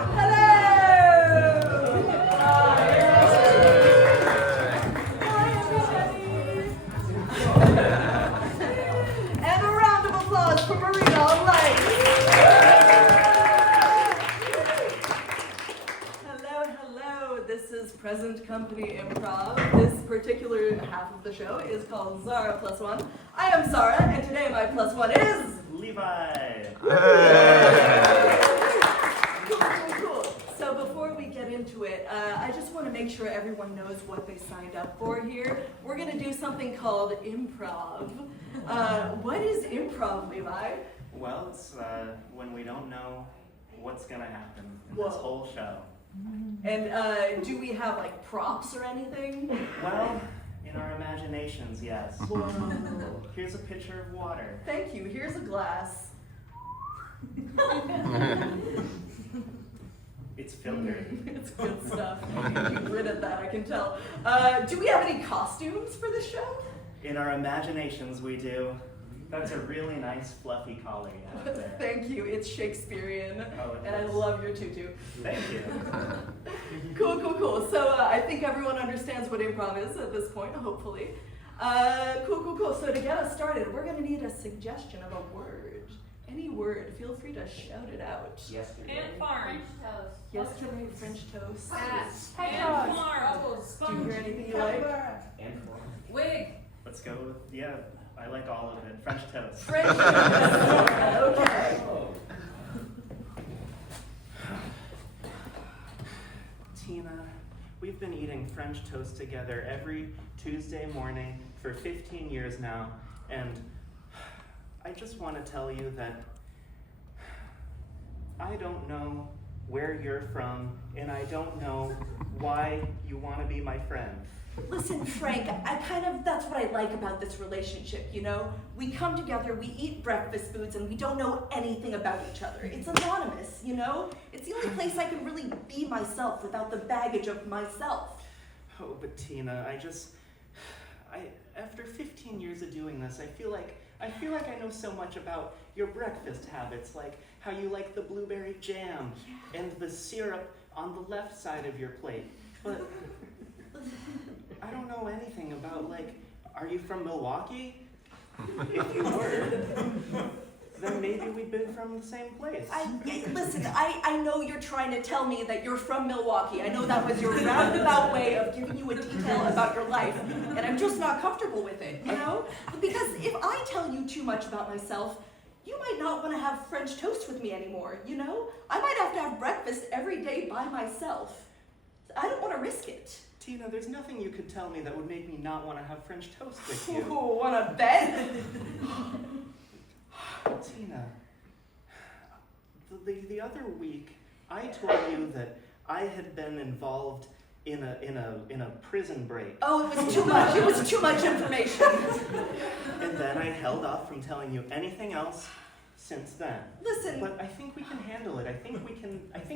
And a round of applause for Marina, all right. Hello. This is Present Company Improv. This particular half of the show is called Zara Plus One. I am Zara, and today my plus one is... Levi. Cool. So before we get into it, I just want to make sure everyone knows what they signed up for here. We're going to do something called improv. What is improv, Levi? Well, it's when we don't know what's going to happen in Whoa. this whole show. And do we have like props or anything? Well, in our imaginations, yes. Whoa. Here's a pitcher of water. Thank you. Here's a glass. It's filtered. It's good stuff. You're good at that, I can tell. Do we have any costumes for this show? In our imaginations, we do. That's a really nice fluffy collar you have there. Thank you. It's Shakespearean, Oh, it and I is. love your tutu. Thank you. Cool. So I think everyone understands what improv is at this point, hopefully. Cool. So to get us started, we're going to need a suggestion of a word. Any word. Feel free to shout it out. Yesterday. And farm. Yesterday, French toast. And farm. Do you hear anything you like? And form. Wig. Let's go with, yeah, I like all of it. French toast. French toast. Okay. Tina, we've been eating French toast together every Tuesday morning for 15 years now, and I just want to tell you that I don't know where you're from, and I don't know why you want to be my friend. Listen, Frank, that's what I like about this relationship, you know? We come together, we eat breakfast foods, and we don't know anything about each other. It's anonymous, you know? It's the only place I can really be myself without the baggage of myself. Oh, but Tina, after 15 years of doing this, I feel like I know so much about your breakfast habits, like how you like the blueberry jam and the syrup on the left side of your plate. But I don't know anything about, like, are you from Milwaukee? If you were, then maybe we've been from the same place. Listen, I know you're trying to tell me that you're from Milwaukee. I know that was your roundabout way of giving you a detail about your life, and I'm just not comfortable with it, you know? Because if I tell you too much about myself, you might not want to have French toast with me anymore, you know? I might have to have breakfast every day by myself. I don't want to risk it. Tina, there's nothing you could tell me that would make me not want to have French toast with you. Ooh, wanna bet? Tina, the other week, I told you that I had been involved in a prison break. Oh, it was too much. It was too much information. And then I held off from telling you anything else since then. Listen, But I think we can handle it. I think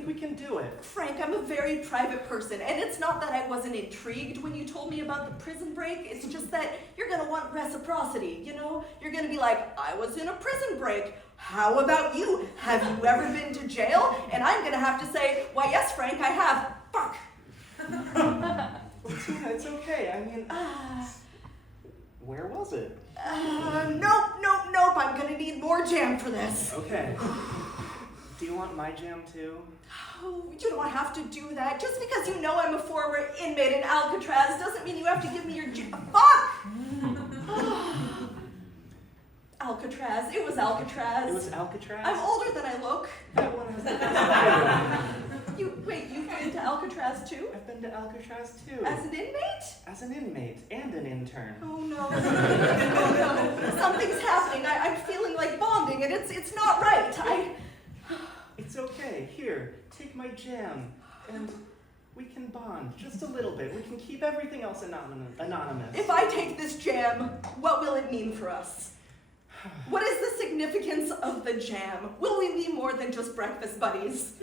we can do it. Frank, I'm a very private person, and it's not that I wasn't intrigued when you told me about the prison break. It's just that you're gonna want reciprocity, you know? You're gonna be like, I was in a prison break. How about you? Have you ever been to jail? And I'm gonna have to say, why, yes, Frank, I have. Fuck. Well, Tina, it's okay. I mean, where was it? Nope. I'm gonna need more jam for this. Okay. Do you want my jam too? Oh, you don't have to do that. Just because you know I'm a former inmate in Alcatraz doesn't mean you have to give me your jam. Fuck! Alcatraz. It was Alcatraz. It was Alcatraz? I'm older than I look. That one has You've been to Alcatraz too? I've been to Alcatraz too. As an inmate? As an inmate and an intern. Oh no. Oh no. Something's happening. I'm feeling like bonding and it's not right. It's okay. Here, take my jam. And we can bond just a little bit. We can keep everything else anonymous. If I take this jam, what will it mean for us? What is the significance of the jam? Will we be more than just breakfast buddies?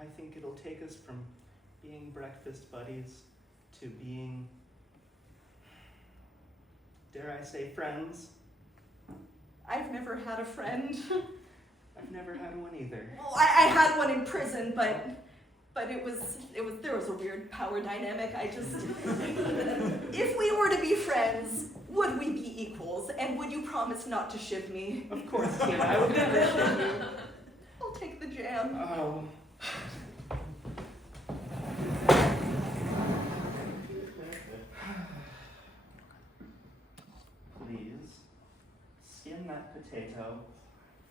I think it'll take us from being breakfast buddies to being, dare I say, friends. I've never had a friend. I've never had one either. Well, I had one in prison, but there was a weird power dynamic. If we were to be friends, would we be equals? And would you promise not to shiv me? Of course, Tina, I would never shiv you. I'll take the jam. Oh. Please, skin that potato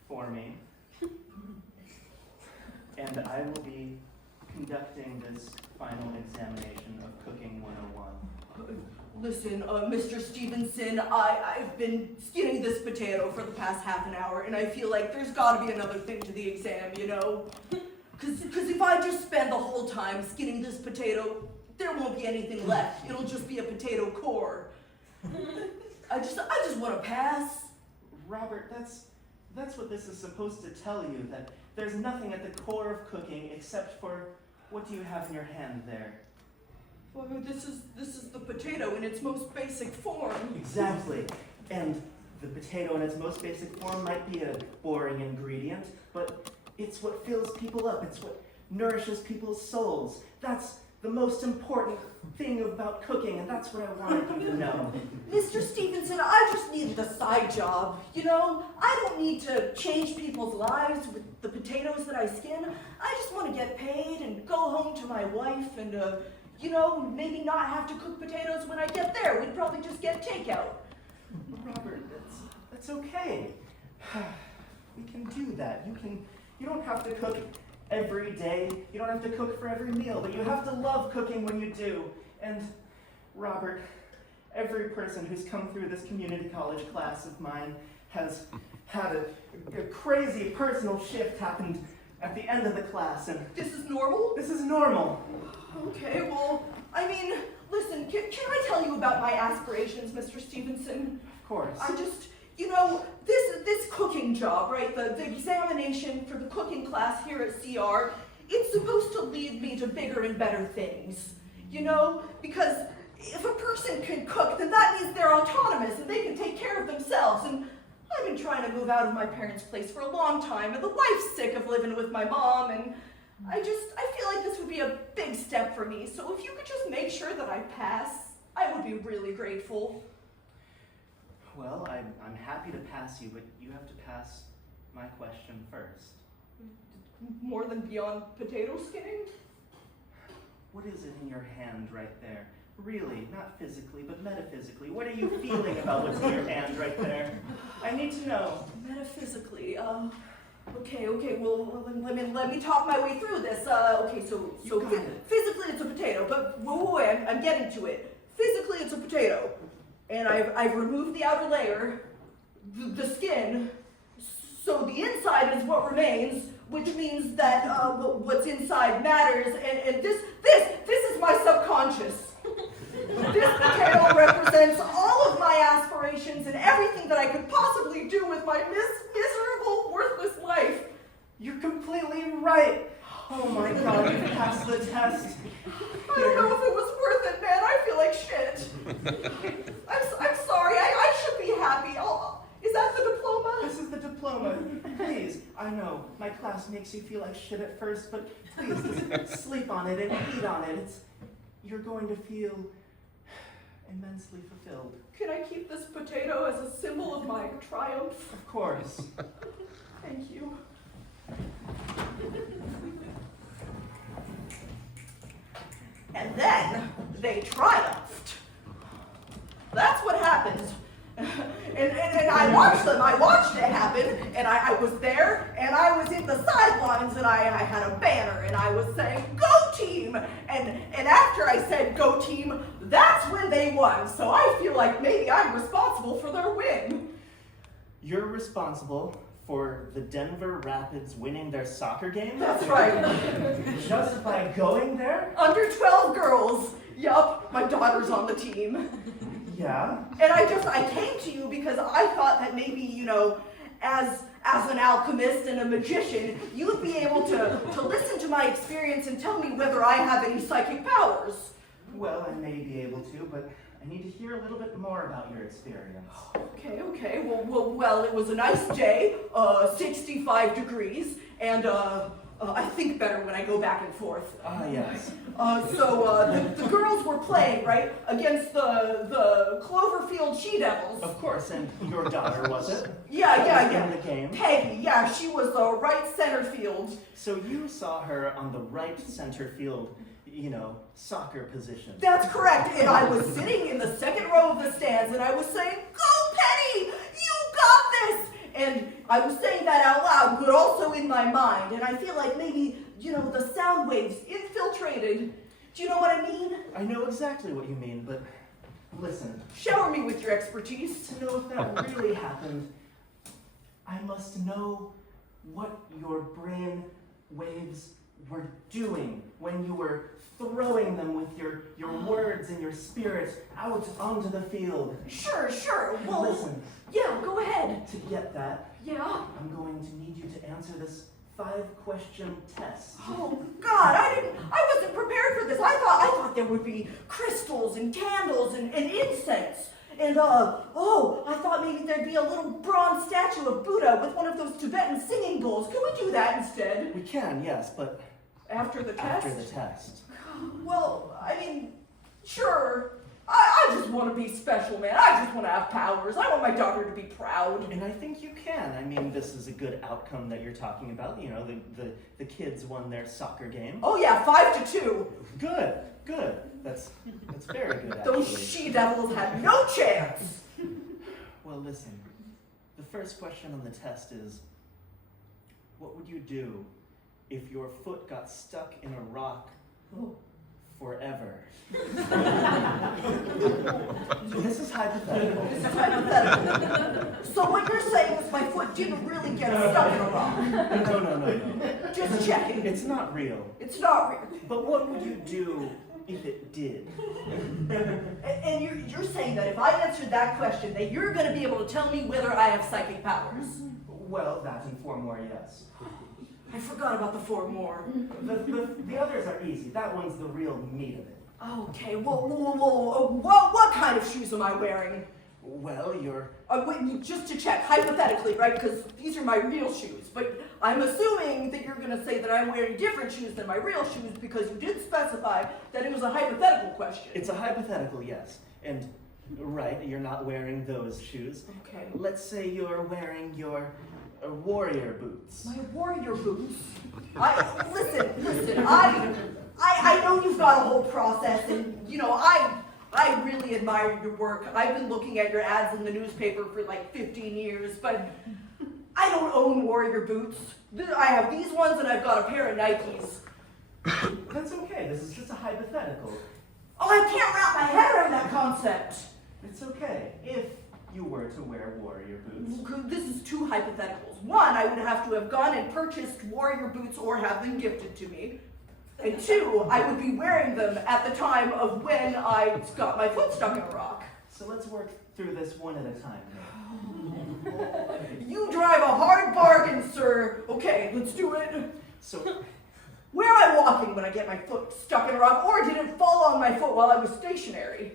for me. And I will be conducting this final examination of Cooking 101. Listen, Mr. Stevenson, I've been skinning this potato for the past half an hour, and I feel like there's gotta be another thing to the exam, you know? Cause if I just spend the whole time skinning this potato, there won't be anything left. It'll just be a potato core. I just wanna pass. Robert, that's what this is supposed to tell you, that there's nothing at the core of cooking except for what do you have in your hand there? Well, this is the potato in its most basic form. Exactly. And the potato in its most basic form might be a boring ingredient, but it's what fills people up. It's what nourishes people's souls. That's the most important thing about cooking, and that's what I wanted you to know. Mr. Stevenson, I just needed a side job, you know? I don't need to change people's lives with the potatoes that I skin. I just want to get paid and go home to my wife and, you know, maybe not have to cook potatoes when I get there. We'd probably just get takeout. Robert, that's okay. We can do that. You don't have to cook every day. You don't have to cook for every meal, but you have to love cooking when you do. And Robert, every person who's come through this community college class of mine has had a crazy personal shift happened at the end of the class, and This is normal? this is normal. Okay, well, I mean, listen, can I tell you about my aspirations, Mr. Stevenson? Of course. I just, you know, this cooking job, right, the examination for the cooking class here at CR, it's supposed to lead me to bigger and better things, you know? Because if a person can cook, then that means they're autonomous and they can take care of themselves. And I've been trying to move out of my parents' place for a long time, and the wife's sick of living with my mom, and I feel like this would be a big step for me. So if you could just make sure that I pass, I would be really grateful. Well, I'm happy to pass you, but you have to pass my question first. More than beyond potato skinning? What is it in your hand right there? Really, not physically, but metaphysically. What are you feeling about what's in your hand right there? I need to know. Metaphysically, okay, well, let me talk my way through this. Okay, so You got it. physically it's a potato, but wait, I'm getting to it. Physically it's a potato, and I've removed the outer layer, the skin, so the inside is what remains, which means that what's inside matters, and this is my subconscious. This potato represents all of my aspirations and everything that I could possibly do with my miserable, worthless life. You're completely right. Oh my God, you passed the test. I don't know if it was worth it, man. I feel like shit. I'm sorry. I should be happy. Is that the diploma? This is the diploma. Please, I know my class makes you feel like shit at first, but please just sleep on it and eat on it. You're going to feel immensely fulfilled. Can I keep this potato as a symbol of my triumph? Of course. Thank you. And then they triumphed. That's what happened. And I watched them. I watched it happen. And I was there, and I was in the sidelines, and I had a banner, and I was saying, "Go team!" And after I said, "Go team," that's when they won. So I feel like maybe I'm responsible for their win. You're responsible for the Denver Rapids winning their soccer game? That's right. Just by going there? Under 12 girls. Yup, my daughter's on the team. Yeah. And I came to you because I thought that maybe, you know, as an alchemist and a magician, you would be able to listen to my experience and tell me whether I have any psychic powers. Well, I may be able to, but I need to hear a little bit more about your experience. Okay. Well, it was a nice day, 65 degrees, and I think better when I go back and forth. Ah, yes. The girls were playing, right, against the Cloverfield She-Devils. Of course, and your daughter, was it? Yeah. In the game? Peggy, yeah, she was right center field. So you saw her on the right center field, soccer position. That's correct, and I was sitting in the second row of the stands, and I was saying, "Go, Penny! You got this!" And I was saying that out loud, but also in my mind, and I feel like maybe, the sound waves infiltrated. Do you know what I mean? I know exactly what you mean, but listen. Shower me with your expertise. To know if that really happened, I must know what your brain waves were doing when you were throwing them with your words and your spirit out onto the field. Sure. Well, listen. Yeah, go ahead. To get that, Yeah. I'm going to need you to answer this 5-question test. Oh God, I wasn't prepared for this. I thought there would be crystals and candles and incense. And I thought maybe there'd be a little bronze statue of Buddha with one of those Tibetan singing bowls. Can we do that instead? We can, yes, but After the test? after the test. Well, sure. I just want to be special, man. I just want to have powers. I want my daughter to be proud. And I think you can. This is a good outcome that you're talking about. The kids won their soccer game. Oh yeah, 5-2. Good. That's very good, actually. Those she-devils had no chance. Well, listen. The first question on the test is, what would you do if your foot got stuck in a rock forever? This is hypothetical. So what you're saying is my foot didn't really get stuck in a rock. No. Just checking. It's not real. It's not real. But what would you do if it did? And you're saying that if I answered that question, that you're going to be able to tell me whether I have psychic powers? Well, that and 4 more, yes. I forgot about the 4 more. The others are easy. That one's the real meat of it. Okay, well, what kind of shoes am I wearing? Well, you're... Wait, just to check, hypothetically, right? Because these are my real shoes. But I'm assuming that you're going to say that I'm wearing different shoes than my real shoes because you did specify that it was a hypothetical question. It's a hypothetical, yes. And, right, you're not wearing those shoes. Okay. Let's say you're wearing your warrior boots. My warrior boots? Listen, I know you've got a whole process, and, I really admire your work. I've been looking at your ads in the newspaper for like 15 years, but I don't own warrior boots. I have these ones, and I've got a pair of Nikes. That's okay. This is just a hypothetical. Oh, I can't wrap my head around that concept. It's okay. If you were to wear warrior boots. This is 2 hypotheticals. 1, I would have to have gone and purchased warrior boots or have them gifted to me. And 2, I would be wearing them at the time of when I got my foot stuck in a rock. So let's work through this one at a time. You drive a hard bargain, sir. Okay, let's do it. So, where am I walking when I get my foot stuck in a rock, or did it fall on my foot while I was stationary?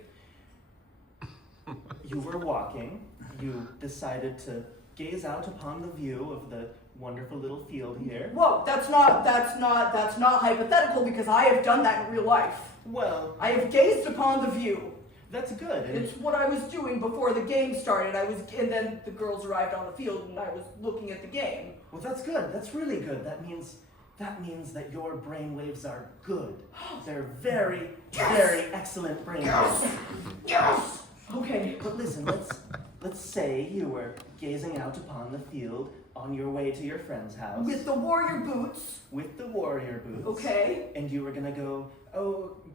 you were walking. You decided to gaze out upon the view of the wonderful little field here. Whoa, that's not hypothetical because I have done that in real life. Well, I have gazed upon the view. that's good. And It's what I was doing before the game started. And then the girls arrived on the field and I was looking at the game. well, that's good. That's really good. That means that your brain waves are good. They're very, very excellent brain waves. Yes! Okay. But listen, let's say you were gazing out upon the field on your way to your friend's house. With the warrior boots. With the warrior boots. Okay. And you were gonna go,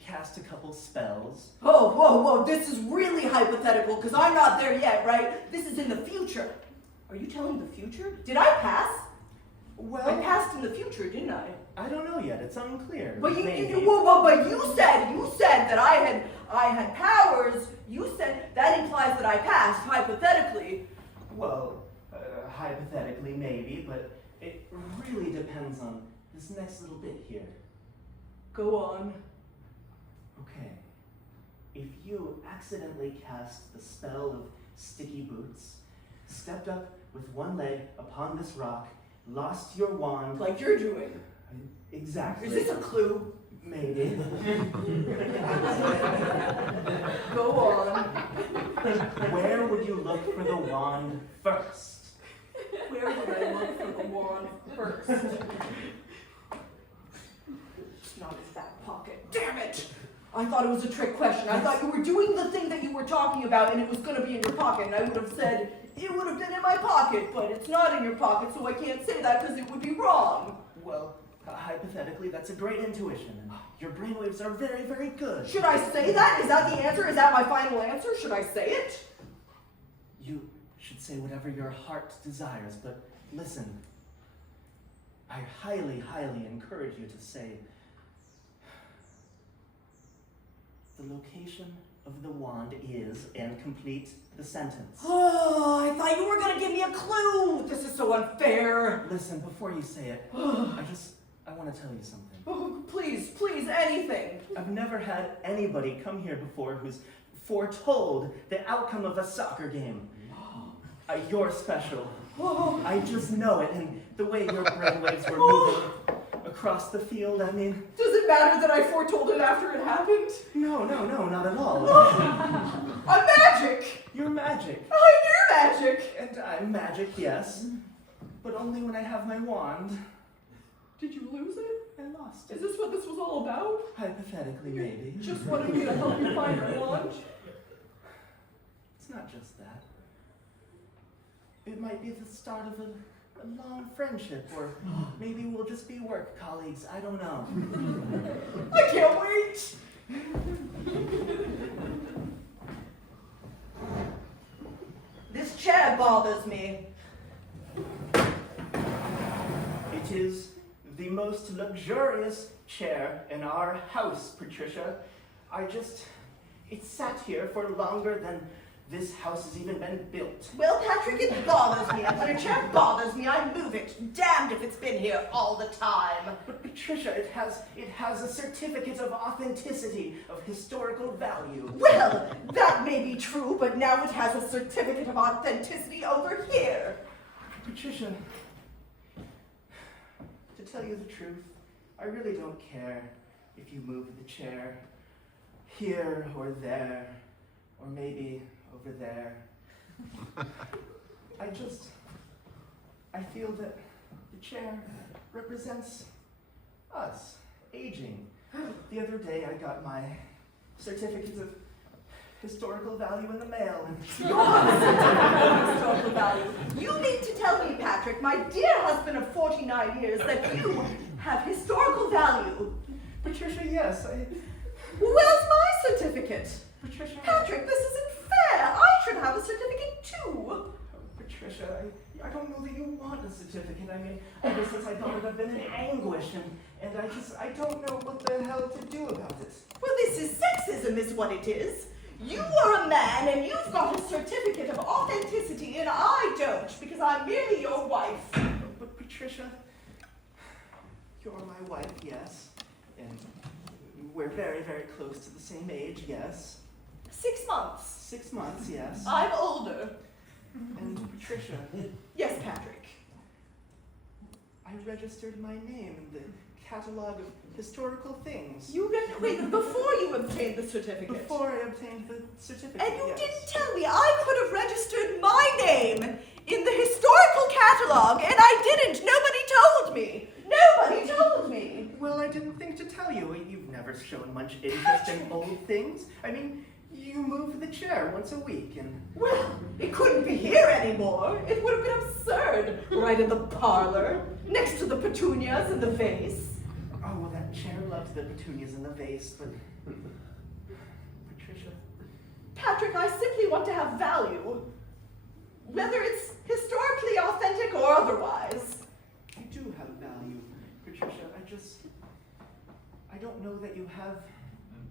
cast a couple spells. Whoa, this is really hypothetical because I'm not there yet, right? This is in the future. Are you telling the future? Did I pass? Well, I passed in the future, didn't I? I don't know yet. It's unclear. But Maybe. you said that I had powers. You said that implies that I passed hypothetically. Well, hypothetically maybe, but it really depends on this next little bit here. Go on. Okay. If you accidentally cast the spell of sticky boots, stepped up with one leg upon this rock, lost your wand, Like you're doing. exactly. Is this a clue? Maybe. Go on. Where would you look for the wand first? Where would I look for the wand first? It's not his back pocket. Damn it! I thought it was a trick question. I thought you were doing the thing that you were talking about and it was going to be in your pocket. And I would have said, it would have been in my pocket, but it's not in your pocket, so I can't say that because it would be wrong. Well, hypothetically, that's a great intuition. And your brainwaves are very, very good. Should I say that? Is that the answer? Is that my final answer? Should I say it? You should say whatever your heart desires, but listen. I highly, highly encourage you to say the location of the wand is, and complete the sentence. Oh, I thought you were going to give me a clue. This is so unfair. Listen, before you say it, I want to tell you something. Oh, please, anything. I've never had anybody come here before who's foretold the outcome of a soccer game. You're special. Oh. I just know it, and the way your brainwaves were moving across the field, I mean... Does it matter that I foretold it after it happened? No, not at all. I'm magic! You're magic. You're magic! And I'm magic, yes. But only when I have my wand. Did you lose it? I lost Is it. this what this was all about? Hypothetically, maybe. Just wanted me to help you find your wand? It's not just that. It might be the start of a long friendship, or maybe we'll just be work colleagues. I don't know. I can't wait! This chair bothers me. It is the most luxurious chair in our house, Patricia. It sat here for longer than this house has even been built. Well, Patrick, it bothers me. And when a chair bothers me, I move it. Damned if it's been here all the time. But Patricia, it has a certificate of authenticity, of historical value. Well, that may be true, but now it has a certificate of authenticity over here. Patricia, to tell you the truth, I really don't care if you move the chair here or there, or maybe over there. I feel that the chair represents us, aging. The other day I got my certificate of historical value in the mail, and Historical value. You mean to tell me, Patrick, my dear husband of 49 years, that you have historical value? Patricia, yes, Where's my certificate? Patricia, Patrick, this isn't fair. I should have a certificate too. Patricia, I don't know that you want a certificate. I mean, ever since I got it, I've been in anguish, and I don't know what the hell to do about it. Well, this is sexism is what it is. You are a man and you've got a certificate of authenticity and I don't because I'm merely your wife. But Patricia, you're my wife, yes, and we're very, very close to the same age, yes. 6 months. 6 months, yes. I'm older. And Patricia, Yes, Patrick. I registered my name in the catalog of historical things. Wait, before you obtained the certificate. Before I obtained the certificate, And you yes. didn't tell me I could have registered my name in the historical catalog, and I didn't. Nobody told me. Nobody told me. Well, I didn't think to tell you. You've never shown much interest in old things. I mean, you move the chair once a week, and... Well, it couldn't be here anymore. It would have been absurd. Right in the parlor, next to the petunias and the vase. Oh, well, that chair loves the petunias in the vase, but... Patricia... Patrick, I simply want to have value. Whether it's historically authentic or otherwise. You do have value, Patricia. I don't know that you have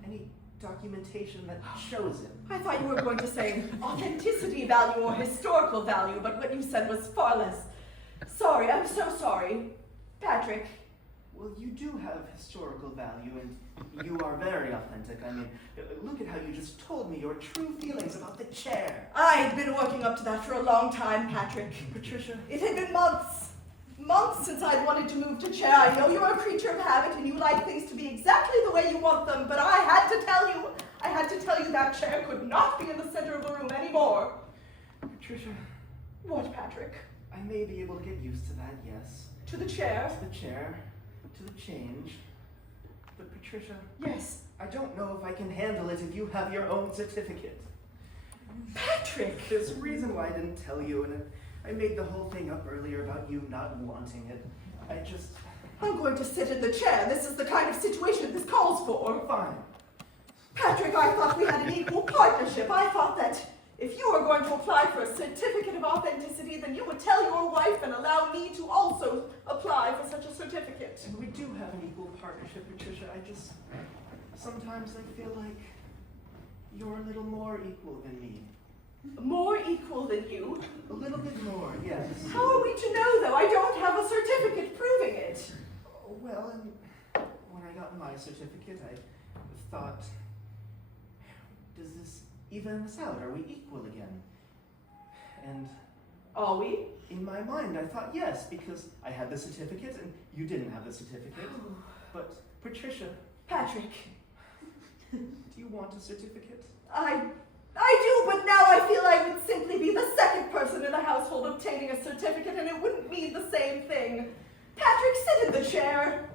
any documentation that shows it. I thought you were going to say authenticity value or historical value, but what you said was far less. Sorry, I'm so sorry. Patrick. Well, you do have historical value, and you are very authentic. I mean, look at how you just told me your true feelings about the chair. I'd been working up to that for a long time, Patrick. Patricia, It had been months. months since I'd wanted to move to chair. I know you're a creature of habit and you like things to be exactly the way you want them, but I had to tell you that chair could not be in the center of the room anymore. Patricia, What, Patrick? I may be able to get used to that, yes. To the chair? To the chair, to the change. But Patricia, Yes. I don't know if I can handle it if you have your own certificate. Patrick! There's a reason why I didn't tell you, and I made the whole thing up earlier about you not wanting it. I'm going to sit in the chair. This is the kind of situation this calls for. Fine. Patrick, I thought we had an equal partnership. I thought that if you were going to apply for a certificate of authenticity, then you would tell your wife and allow me to also apply for such a certificate. And we do have an equal partnership, Patricia. Sometimes I feel like you're a little more equal than me. More equal than you? A little bit more, yes. How are we to know, though? I don't have a certificate proving it. Well, when I got my certificate, I thought, does this even us out? Are we equal again? And Are we? in my mind, I thought yes, because I had the certificate and you didn't have the certificate. But Patricia, Patrick, do you want a certificate? I do, but now I feel I would simply be the second person in the household obtaining a certificate, and it wouldn't mean the same thing. Patrick, sit in the chair.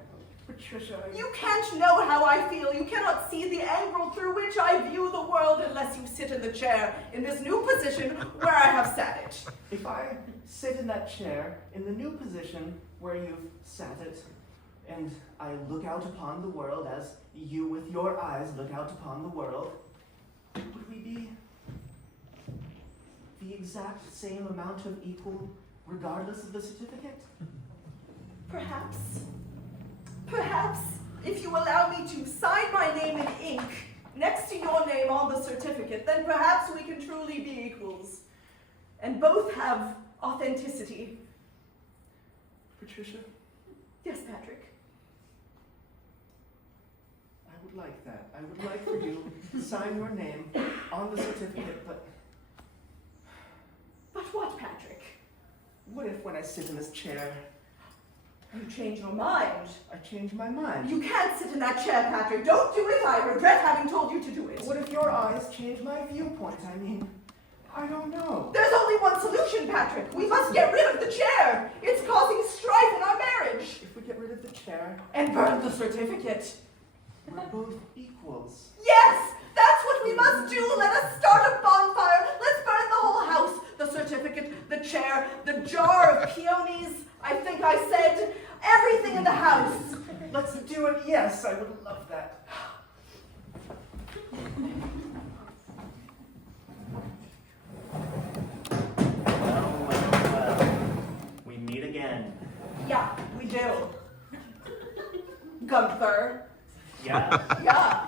Patricia, You can't know how I feel. You cannot see the angle through which I view the world unless you sit in the chair in this new position where I have sat it. if I sit in that chair in the new position where you've sat it, and I look out upon the world as you with your eyes look out upon the world, would we be the exact same amount of equal regardless of the certificate? Perhaps, if you allow me to sign my name in ink next to your name on the certificate, then perhaps we can truly be equals and both have authenticity. Patricia, Yes, Patrick. I would like that. I would like for you to sign your name on the certificate, but But what, Patrick? what if when I sit in this chair, You change your mind. I change my mind? You can't sit in that chair, Patrick. Don't do it. I regret having told you to do it. What if your eyes change my viewpoint? I don't know. There's only one solution, Patrick. We must get rid of the chair. It's causing strife in our marriage. If we get rid of the chair, And burn the certificate. we're both equals. Yes, that's what we must do. Let us start a bonfire. Let's burn the whole house. The certificate, the chair, the jar of peonies. I think I said everything in the house. Let's do it. Yes, I would love that. Well. We meet again. Yeah, we do. Gunther. Yeah? Yeah.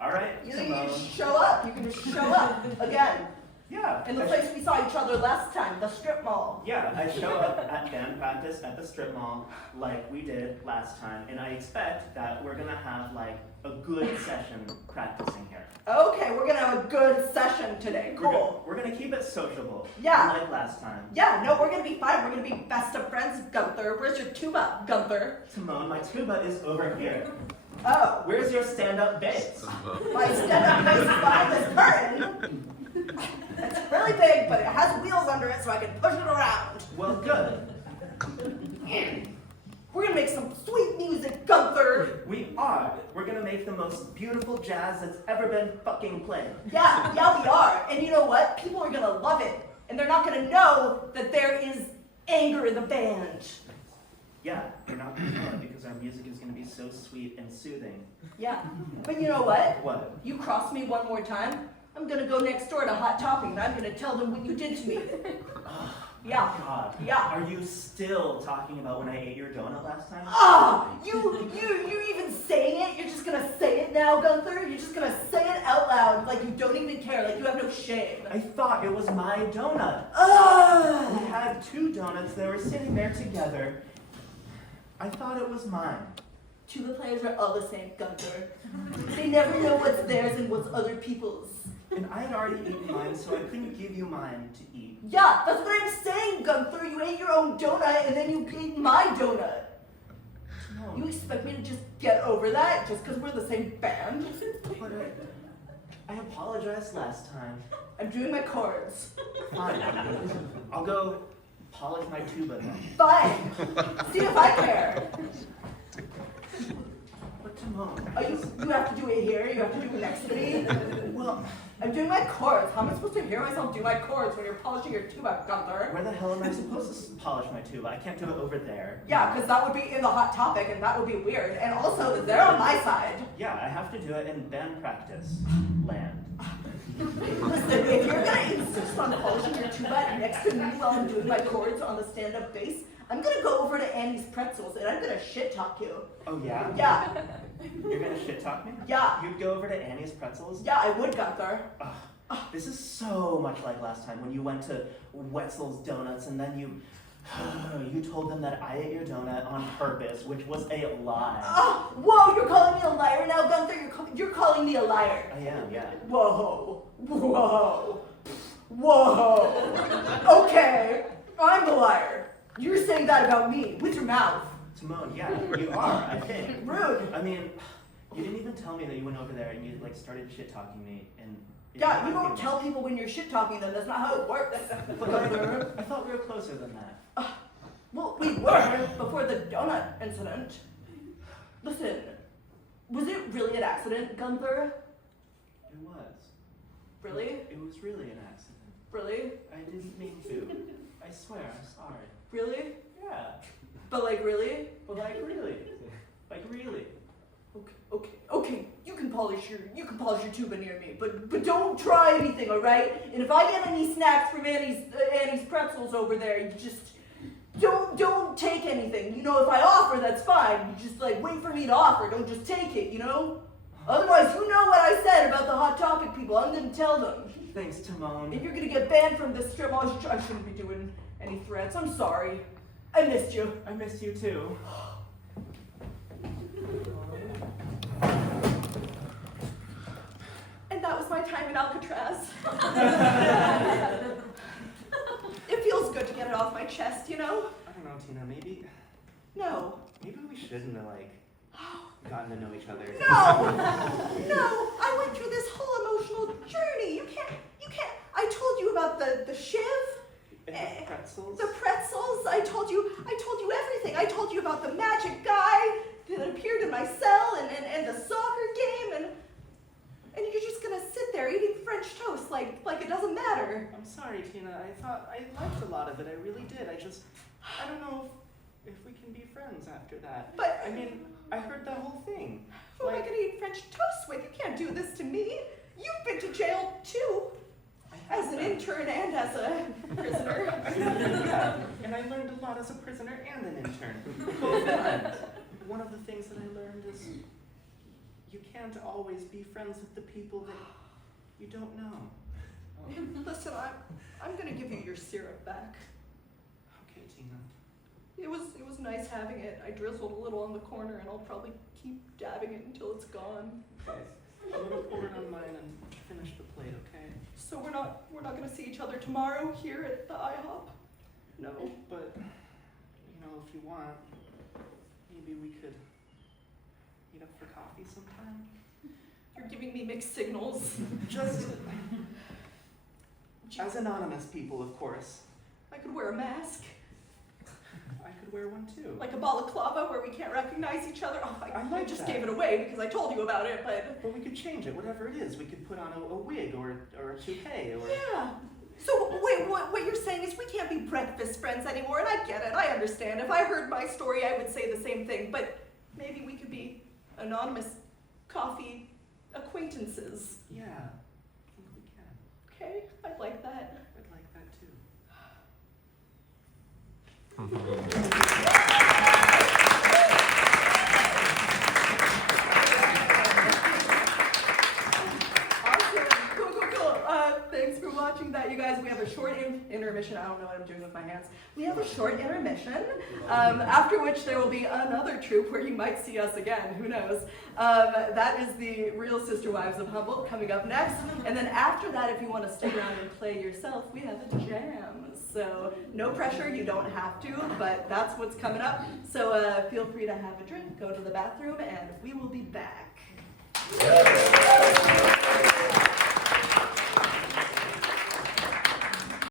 All right. You think you Simone. can just show up? You can just show up again. Yeah. In the place we saw each other last time, the strip mall. Yeah, I show up at band practice at the strip mall like we did last time, and I expect that we're gonna have like a good session practicing here. Okay, we're gonna have a good session today. Cool. We're gonna keep it sociable. Yeah. Like last time. Yeah, no, we're gonna be fine. We're gonna be best of friends, Gunther. Where's your tuba, Gunther? Simone, my tuba is over here. Oh, Where's your stand-up bass? my stand-up bass is behind this curtain. It's really big, but it has wheels under it, so I can push it around. Well, good. We're gonna make some sweet music, Gunther. We are. We're gonna make the most beautiful jazz that's ever been fucking played. Yeah, we are. And you know what? People are gonna love it, and they're not gonna know that there is anger in the band. Yeah, they're not gonna know it because our music is gonna be so sweet and soothing. Yeah, but you know what? What? You cross me one more time, I'm gonna go next door to Hot Topping, and I'm gonna tell them what you did to me. Yeah. God. Yeah. Are you still talking about when I ate your donut last time? You even saying it? You're just gonna say it now, Gunther? You're just gonna say it out loud, like you don't even care, like you have no shame. I thought it was my donut. We had two donuts. They were sitting there together. I thought it was mine. Tuba players are all the same, Gunther. They never know what's theirs and what's other people's. And I had already eaten mine, so I couldn't give you mine to eat. Yeah, that's what I'm saying, Gunther. You ate your own donut and then you ate my donut. No. You expect me to just get over that just because we're the same band? But I apologized last time. I'm doing my chords. Fine. I'll go polish my tuba then. Fine. See if I care. But Timon, You have to do it here. You have to do it next to me. Well, I'm doing my chords. How am I supposed to hear myself do my chords when you're polishing your tuba, Gunther? where the hell am I supposed to polish my tuba? I can't do it over there. Yeah, because that would be in the hot topic, and that would be weird. And also, they're on my side. Yeah, I have to do it in band practice land. Listen, if you're gonna insist on polishing your tuba next to me while I'm doing my chords on the stand-up bass, I'm gonna go over to Annie's Pretzels and I'm gonna shit talk you. Oh yeah? Yeah, You're gonna shit talk me? yeah, You'd go over to Annie's Pretzels? yeah, I would, Gunther. Ugh, this is so much like last time when you went to Wetzel's Donuts and then you told them that I ate your donut on purpose, which was a lie. Oh, whoa, you're calling me a liar now, Gunther? You're calling me a liar. I am, yeah. Whoa, whoa, whoa. Okay, I'm the liar. You're saying that about me with your mouth. Timon, yeah, you are, I think. Rude. I mean, you didn't even tell me that you went over there and you like started shit talking me and Yeah, you don't tell people when you're shit talking them. That's not how it works. But I thought we were closer than that. Well, we were before the donut incident. Listen, was it really an accident, Gunther? It was. Really? It was really an accident. Really? I didn't mean to. I swear, I'm sorry. Really? Yeah. But like really? But like really. Like really. Okay. You can polish your tuba near me, but don't try anything, all right? And if I get any snacks from Annie's Pretzels over there, you just don't take anything. You know, if I offer, that's fine. You just like wait for me to offer. Don't just take it, you know? Otherwise, you know what I said about the Hot Topic people. I'm gonna tell them. Thanks, Timon. If you're gonna get banned from this strip, I shouldn't be doing any threats. I'm sorry. I missed you. I missed you too. And that was my time in Alcatraz. It feels good to get it off my chest, you know? I don't know, Tina, maybe No. we shouldn't have like gotten to know each other. No, I went through this whole emotional journey. You can't, I told you about the shiv, And the pretzels. the pretzels. I told you everything. I told you about the magic guy that appeared in my cell and the soccer game and you're just gonna sit there eating French toast like it doesn't matter. I'm sorry, Tina. I thought I liked a lot of it. I really did. I don't know if we can be friends after that. But I mean, I heard the whole thing. who am I gonna eat French toast with? You can't do this to me. You've been to jail too, as an intern and as a prisoner. Yeah, and I learned a lot as a prisoner and an intern. Both times. One of the things that I learned is you can't always be friends with the people that you don't know. Listen, I'm gonna give you your syrup back. Okay, Tina. It was nice having it. I drizzled a little on the corner and I'll probably keep dabbing it until it's gone. Okay. I'm gonna pour it on mine and finish the plate, okay? So we're not gonna see each other tomorrow here at the IHOP? No. But, you know, if you want, maybe we could meet up for coffee sometime. You're giving me mixed signals. Just as anonymous people, of course. I could wear a mask. I could wear one too. Like a balaclava where we can't recognize each other. Oh, I I like just that. gave it away because I told you about it, but... But we could change it, whatever it is. We could put on a wig or a toupee or... Yeah. So wait, what you're saying is we can't be breakfast friends anymore, and I get it, I understand. If I heard my story, I would say the same thing, but maybe we could be anonymous coffee acquaintances. Yeah, I think we can. Okay, I'd like that. I'd like that too. Awesome. Cool. Thanks for watching that, you guys. We have a short intermission. intermission. I don't know what I'm doing with my hands. We have a short intermission, after which there will be another troupe where you might see us again. Who knows? That is the Real Sister Wives of Humboldt coming up next. And then after that, if you want to stick around and play yourself, we have a jam. So no pressure, you don't have to, but that's what's coming up. So feel free to have a drink, go to the bathroom, and we will be back.